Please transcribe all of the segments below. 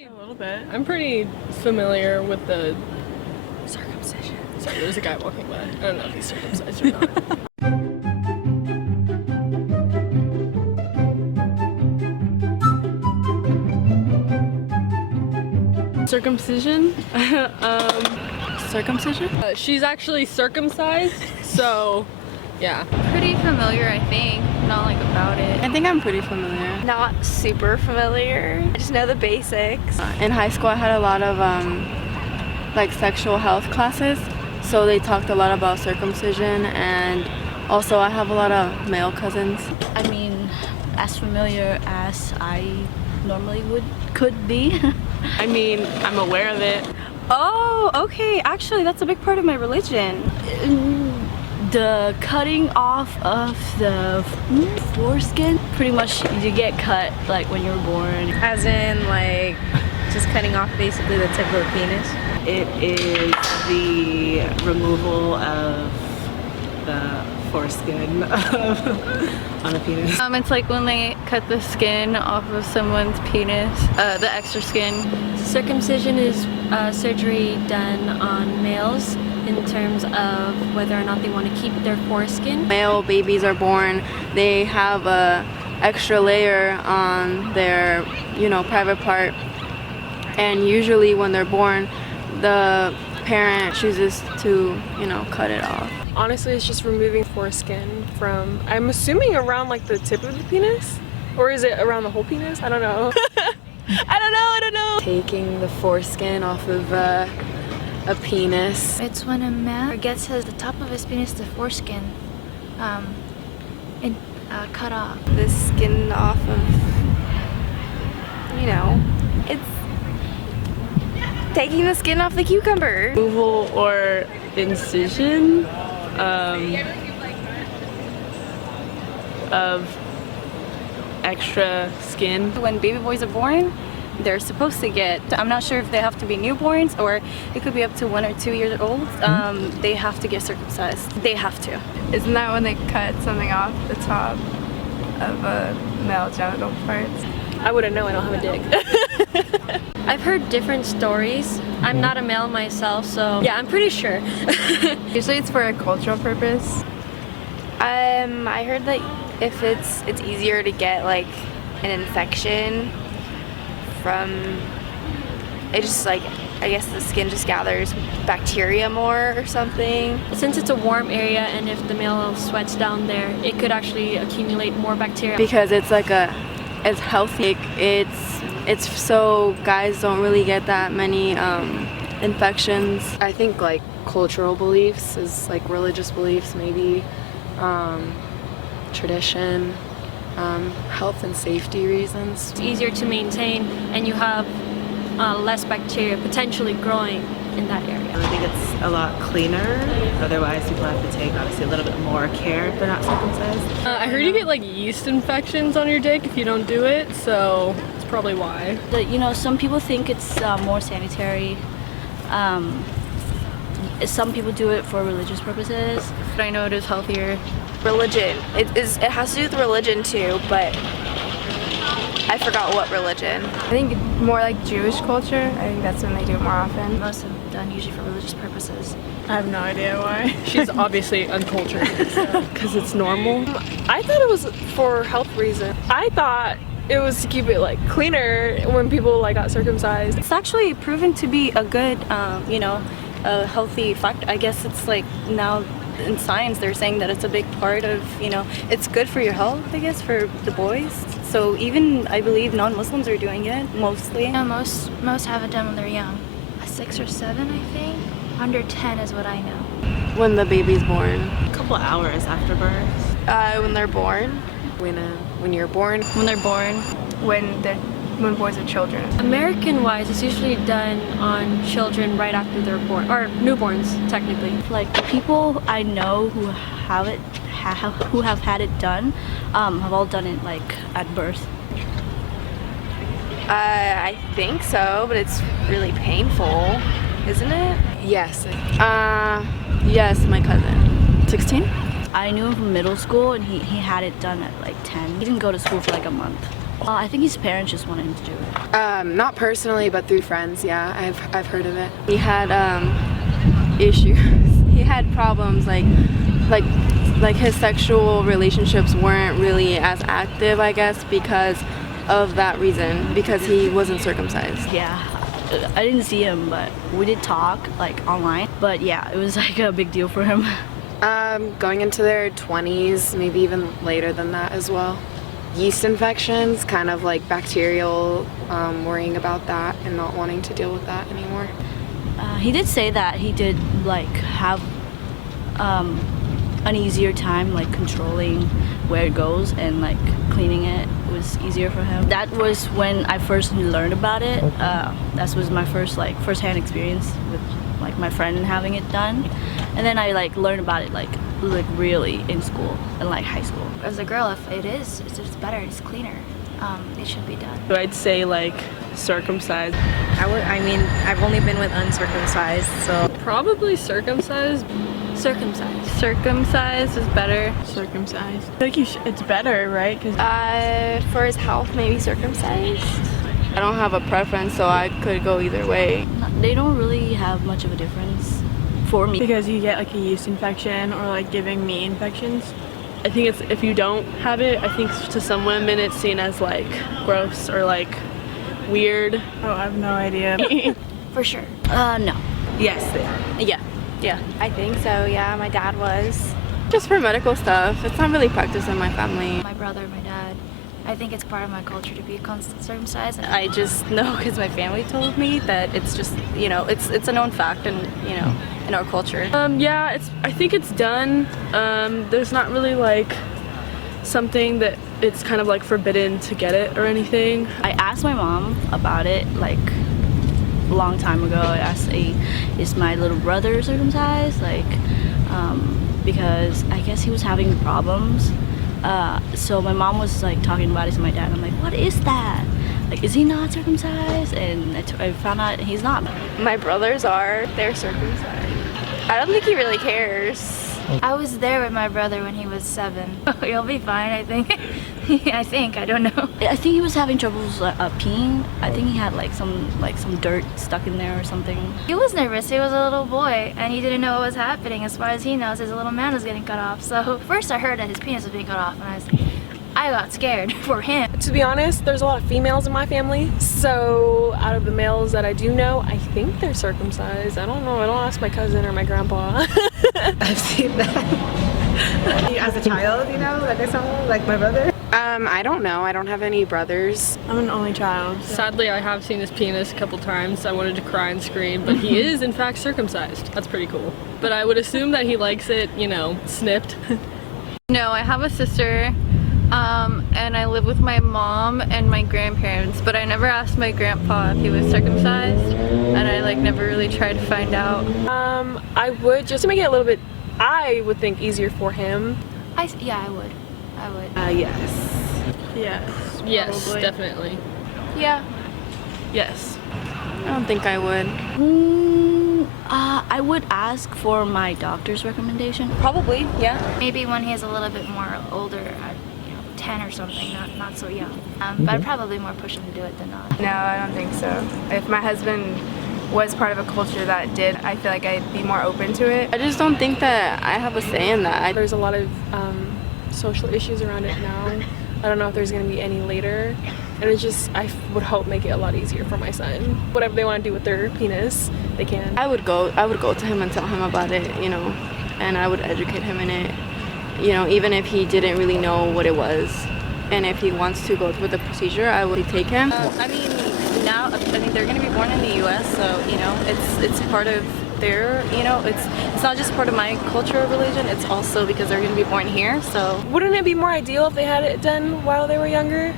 A little bit. I'm pretty familiar with the circumcision. Sorry, there's a guy walking by. I don't know if he's circumcised or not. Circumcision? Circumcision? She's actually circumcised, so yeah. Pretty familiar, I think. Not like about it. I think I'm pretty familiar. Not super familiar. I just know the basics. In high school I had a lot of like sexual health classes, so they talked a lot about circumcision, and also I have a lot of male cousins. I mean, as familiar as I normally could be. I mean, I'm aware of it. Oh, okay. Actually, that's a big part of my religion. The cutting off of the foreskin. Pretty much you get cut like when you're born. As in like just cutting off basically the tip of the penis. It is the removal of the foreskin on a penis. It's like when they cut the skin off of someone's penis, the extra skin. Circumcision is surgery done on males in terms of whether or not they want to keep their foreskin. Male babies are born, they have a extra layer on their, private part, and usually when they're born, the parent chooses to, cut it off. Honestly, it's just removing foreskin from, I'm assuming around like the tip of the penis? Or is it around the whole penis? I don't know. I don't know. Taking the foreskin off of a penis. It's when a man gets the top of his penis, the foreskin, cut off. The skin off of, it's taking the skin off the cucumber. Removal or incision of extra skin. When baby boys are born, they're supposed to get, I'm not sure if they have to be newborns or it could be up to 1 or 2 years old, they have to get circumcised. They have to. Isn't that when they cut something off the top of a male genital parts? I wouldn't know, I don't have a dick. I've heard different stories. I'm not a male myself, so yeah, I'm pretty sure. Usually it's for a cultural purpose. I heard that if it's easier to get like an infection from it, just like I guess the skin just gathers bacteria more or something. Since it's a warm area and if the male sweats down there, it could actually accumulate more bacteria. Because it's like it's healthy. It's so guys don't really get that many infections. I think like cultural beliefs is like religious beliefs, maybe tradition, health and safety reasons. It's easier to maintain and you have less bacteria potentially growing in that area. I think it's a lot cleaner. Otherwise, people have to take obviously a little bit more care if they're not circumcised. I heard you get like yeast infections on your dick if you don't do it, so that's probably why. Some people think it's more sanitary. Some people do it for religious purposes, but I know it is healthier. Religion. It has to do with religion too, but I forgot what religion. I think more like Jewish culture. I think that's when they do it more often. Most of them done usually for religious purposes. I have no idea why. She's obviously uncultured because it's normal. I thought it was for health reasons. I thought it was to keep it like cleaner when people like got circumcised. It's actually proven to be a good, a healthy factor. I guess it's like now in science they're saying that it's a big part of, it's good for your health, I guess, for the boys. So even, I believe, non-Muslims are doing it, mostly. Most have it done when they're young. 6 or 7, I think. Under 10 is what I know. When the baby's born. A couple hours after birth. When they're born. When you're born. When they're born. When boys are children. American-wise, it's usually done on children right after they're born, or newborns, technically. Like the people I know who have had it done, have all done it like at birth. I think so, but it's really painful, isn't it? Yes. Yes, my cousin. 16? I knew him from middle school and he had it done at like 10. He didn't go to school for like a month. I think his parents just wanted him to do it. Not personally, but through friends. Yeah, I've heard of it. He had issues. He had problems like his sexual relationships weren't really as active, I guess, because of that reason, because he wasn't circumcised. Yeah, I didn't see him, but we did talk like online. But yeah, it was like a big deal for him. Going into their 20s, maybe even later than that as well. Yeast infections, kind of like bacterial, worrying about that and not wanting to deal with that anymore. He did say that he did like have an easier time like controlling where it goes, and like cleaning it was easier for him. That was when I first learned about it. That was my first-hand experience with like my friend and having it done, and then I like learned about it like really in school and like high school. As a girl, if it is, it's just better, it's cleaner. It should be done. So I'd say like circumcised. I mean, I've only been with uncircumcised, so Probably circumcised. Circumcised. Circumcised is better. Circumcised. I think it's better, right? Because For his health, maybe circumcised. I don't have a preference, so I could go either way. They don't really have much of a difference for me. because you get like a yeast infection or like giving meat infections. I think it's if you don't have it, I think to some women it's seen as like gross or like weird. Oh, I have no idea. For sure. No. yes, they are. Yeah. I think so, yeah. My dad was. Just for medical stuff. It's not really practiced in my family. My brother, my dad. I think it's part of my culture to be circumcised. I just know because my family told me that it's just, you know, it's a known fact, and you know, in our culture. Yeah, I think it's done. There's not really like something that it's kind of like forbidden to get it or anything. I asked my mom about it like a long time ago. I asked, is my little brother circumcised? Like, because I guess he was having problems. So my mom was like talking about it to my dad. I'm like, what is that? Like, is he not circumcised? And I found out he's not. My brothers are. They're circumcised. I don't think he really cares. I was there with my brother when he was 7. He'll be fine, I think. I don't know. I think he was having troubles peeing. I think he had like some dirt stuck in there or something. He was nervous. He was a little boy, and he didn't know what was happening. As far as he knows, his little man was getting cut off. So first I heard that his penis was being cut off, and I got scared for him. To be honest, there's a lot of females in my family, so out of the males that I do know, I think they're circumcised. I don't know. I don't ask my cousin or my grandpa. I've seen that. As a child, you know, like I saw, like my brother. I don't know. I don't have any brothers. I'm an only child. Sadly, I have seen his penis a couple times. I wanted to cry and scream, but he is in fact circumcised. That's pretty cool. But I would assume that he likes it, you know, snipped. No, I have a sister, and I live with my mom and my grandparents, but I never asked my grandpa if he was circumcised, and I like never really tried to find out. I would, just to make it a little bit, I would think easier for him. Yeah, I would. Yes. Yes. Yes, Probably. definitely. Yeah. Yes. I don't think I would. I would ask for my doctor's recommendation. Probably, yeah. Maybe when he is a little bit more older, 10 or something, not so young. But I'd probably more push him to do it than not. No, I don't think so. If my husband was part of a culture that did, I feel like I'd be more open to it. I just don't think that I have a say in that. There's a lot of social issues around it now. I don't know if there's going to be any later. And it's just, I would hope make it a lot easier for my son. Whatever they want to do with their penis, they can. I would go to him and tell him about it, you know, and I would educate him in it, you know, even if he didn't really know what it was. And if he wants to go through the procedure, I would take him. I mean, they're going to be born in the U.S., so, you know, it's part of their, you know, it's not just part of my culture or religion, it's also because they're going to be born here, so. Wouldn't it be more ideal if they had it done while they were younger?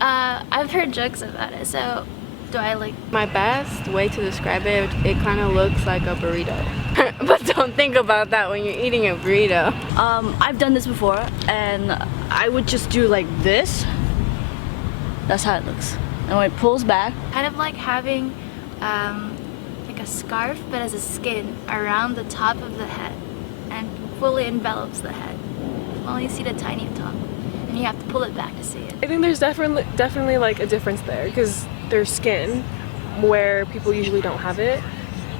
I've heard jokes about it, so do I like... My best way to describe it, it kind of looks like a burrito. But don't think about that when you're eating a burrito. I've done this before, and I would just do like this. That's how it looks. And when it pulls back. Kind of like having like a scarf, but as a skin around the top of the head and fully envelops the head. Only see the tiny top. and you have to pull it back to see it. I think there's definitely like a difference there because there's skin where people usually don't have it,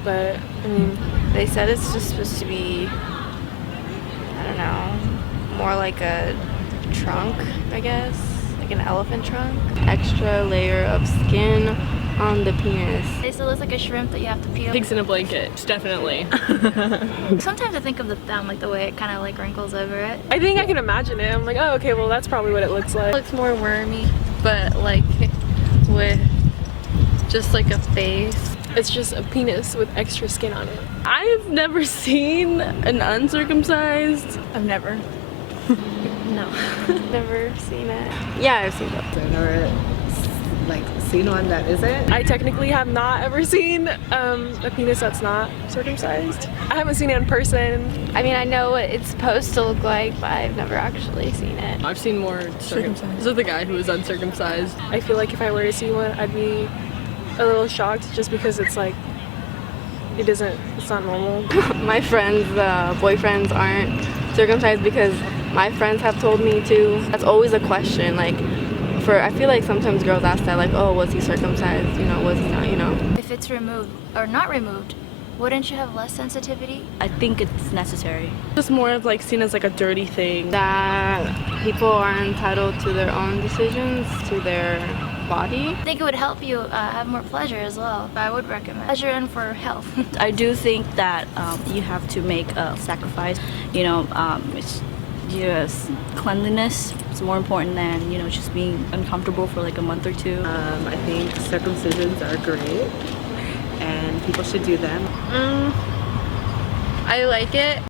but I mean, They said it's just supposed to be, I don't know, more like a trunk, I guess, like an elephant trunk. Extra layer of skin on the penis. It still looks like a shrimp that you have to peel. pigs in a blanket, definitely. Sometimes I think of the thumb, like the way it kind of like wrinkles over it. I think I can imagine it. I'm like, oh, okay, well that's probably what it looks like. It looks more wormy, but like with just like a face. It's just a penis with extra skin on it. I've never seen an uncircumcised. I've never. No. Never seen it. Yeah, I've seen that. I've never like seen one that isn't. I technically have not ever seen a penis that's not circumcised. I haven't seen it in person. I mean, I know what it's supposed to look like, but I've never actually seen it. I've seen more circumcised. This is the guy who was uncircumcised. I feel like if I were to see one, I'd be a little shocked just because it's like, it's not normal. My friends' boyfriends aren't circumcised because my friends have told me to. That's always a question. Like, I feel like sometimes girls ask that, like, oh, was he circumcised? You know, was he not? You know. If it's removed or not removed, wouldn't you have less sensitivity? I think it's necessary. It's more of like seen as like a dirty thing. That people are entitled to their own decisions, to their body. I think it would help you have more pleasure as well. I would recommend pleasure and for health. I do think that you have to make a sacrifice. You know, yes, cleanliness is more important than, you know, just being uncomfortable for like a month or two. I think circumcisions are great and people should do them. I like it.